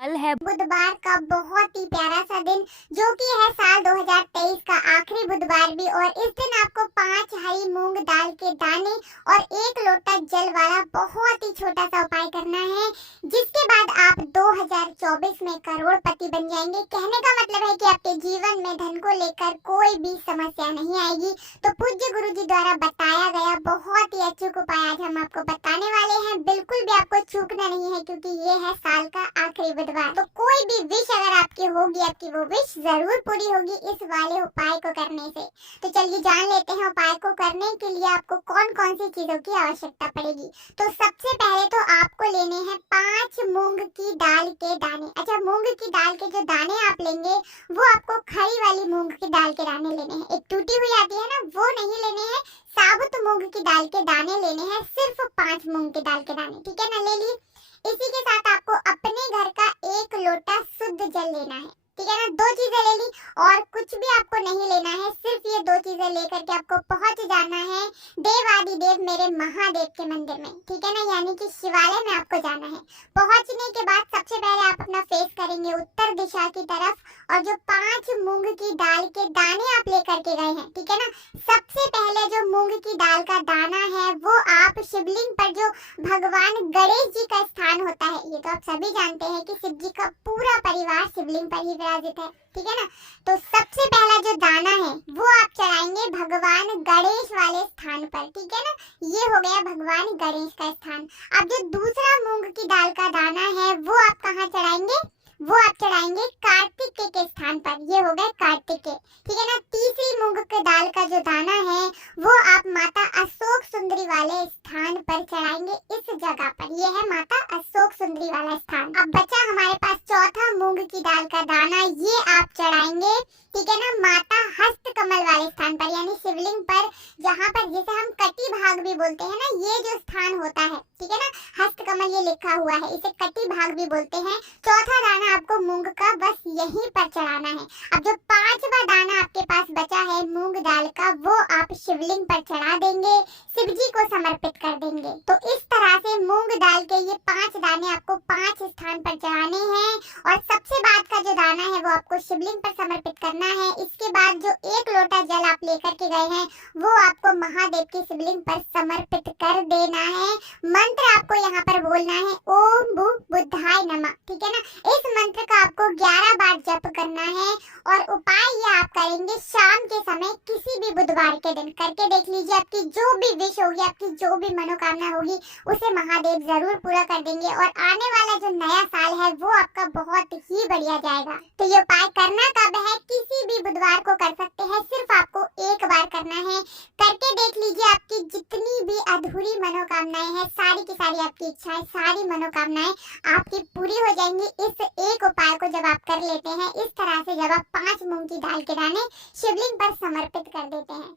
कल है बुधवार का बहुत ही प्यारा सा दिन, जो कि है साल 2023 का आखिरी बुधवार भी। और इस दिन आपको 5 हरी मूंग दाल के दाने और 1 लोटा जल वाला बहुत ही छोटा सा उपाय करना है, जिसके बाद आप 2024 में करोड़पति बन जाएंगे। कहने का मतलब है कि आपके जीवन में धन को लेकर कोई भी समस्या नहीं आएगी। तो पूज्य गुरु जी द्वारा बताया गया बहुत ही अचूक उपाय आज हम आपको बताने वाले हैं। बिल्कुल भी आपको चूकना नहीं है, क्योंकि ये है साल का आखिरी बुधवार। तो कोई भी विश अगर आपकी होगी, आपकी वो विश जरूर पूरी होगी इस वाले उपाय को करने से। तो चलिए जान लेते हैं उपाय को करने के लिए आपको कौन कौन सी चीजों की आवश्यकता पड़ेगी। तो सबसे पहले तो आपको लेने हैं 5 मूंग की दाल के दाने। अच्छा, मूंग की दाल के जो दाने आप लेंगे वो आपको खड़ी वाली मूंग की दाल के दाने लेने हैं। एक टूटी हुई आती है ना, वो नहीं लेने हैं। साबुत मूंग की दाल के दाने लेने हैं, सिर्फ 5 मूंग की दाल के दाने, ठीक है ना, ले लिए। इसी के साथ आपको अपने घर का 1 लोटा शुद्ध जल लेना है, ठीक है ना। 2 चीजें ले ली और कुछ भी आपको नहीं लेना है, सिर्फ ये 2 चीजें लेकर के आपको पहुंच जाना है देवादिदेव मेरे महादेव के मंदिर में, ठीक है ना, यानी कि शिवालय में आपको जाना है। पहुंचने के बाद सबसे पहले आप अपना फेस करेंगे उत्तर दिशा की तरफ, और जो 5 मूंग की दाल के दाने आप लेकर के गए हैं, ठीक है ना, सबसे पहले जो मूंग की दाल का दाना है वो आप शिवलिंग पर, जो भगवान गणेश जी का स्थान होता है, ये तो आप सभी जानते हैं कि शिव जी का पूरा परिवार शिवलिंग पर ही विराजित है, ठीक है ना। तो सबसे पहला जो दाना है वो आप चढ़ाएंगे भगवान गणेश वाले स्थान पर, ठीक है ना। ये हो गया भगवान गणेश का स्थान। अब जो दूसरा मूंग की दाल का दाना है वो आप कहाँ चढ़ाएंगे, वो आप चढ़ाएंगे कार्तिकेय के स्थान पर। ये हो गए कार्तिकेय, ठीक है ना। तीसरी मूंग की दाल का जो दाना है वो आप माता अशोक सुंदरी वाले स्थान पर चढ़ाएंगे, इस जगह पर। ये है माता अशोक सुंदरी वाला स्थान। अब बचा हमारे पास चौथा मूंग की दाल का दाना, ये आप चढ़ाएंगे, ठीक है ना, माता हस्त कमल वाले स्थान पर, यानी शिवलिंग पर, जहाँ पर जिसे हम कटी भाग भी बोलते हैं ना, ये जो स्थान होता है, ठीक है ना, हस्त कमल ये लिखा हुआ है, इसे कटी भाग भी बोलते हैं। चौथा दाना आपको मूंग का बस यहीं पर चढ़ाना है। अब जो 5वां दाना आपके पास बचा है मूंग दाल का, वो आप शिवलिंग पर चढ़ा देंगे, शिव जी को समर्पित कर देंगे। तो इस तरह से मूंग दाल के ये 5 दाने आपको 5 स्थान पर चढ़ाने हैं, और सबसे बाद का जो दाना है वो आपको शिवलिंग पर समर्पित करना है। इसके बाद जो 1 लोटा जल आप लेकर के गए हैं वो आपको महादेव की शिवलिंग पर समर्पित कर देना है। मंत्र आपको यहाँ पर बोलना है ओम भू बुद्धाय नमः, ठीक है ना। इस मंत्र का आपको 11 बार जप करना है, और उपाय ये आप करेंगे शाम के समय किसी भी बुधवार के दिन। करके देख लीजिए, आपकी जो भी विश होगी, आपकी जो भी मनोकामना होगी, उसे महादेव जरूर पूरा कर देंगे, और आने वाला जो नया साल है वो आपका बहुत ही बढ़िया जाएगा। तो ये उपाय करना कब है, किसी भी बुधवार को कर सकते हैं, सिर्फ आपको एक बार करना है। करके देख लीजिए, आपकी जितनी भी अधूरी मनोकामनाएं हैं, सारी की सारी आपकी इच्छाएं, सारी मनोकामनाएं आपकी पूरी हो जाएंगी। इस एक उपाय को जब आप कर लेते हैं इस तरह से, जब आप 5 मूंग की दाल के दाने शिवलिंग पर समर्पित कर देते हैं,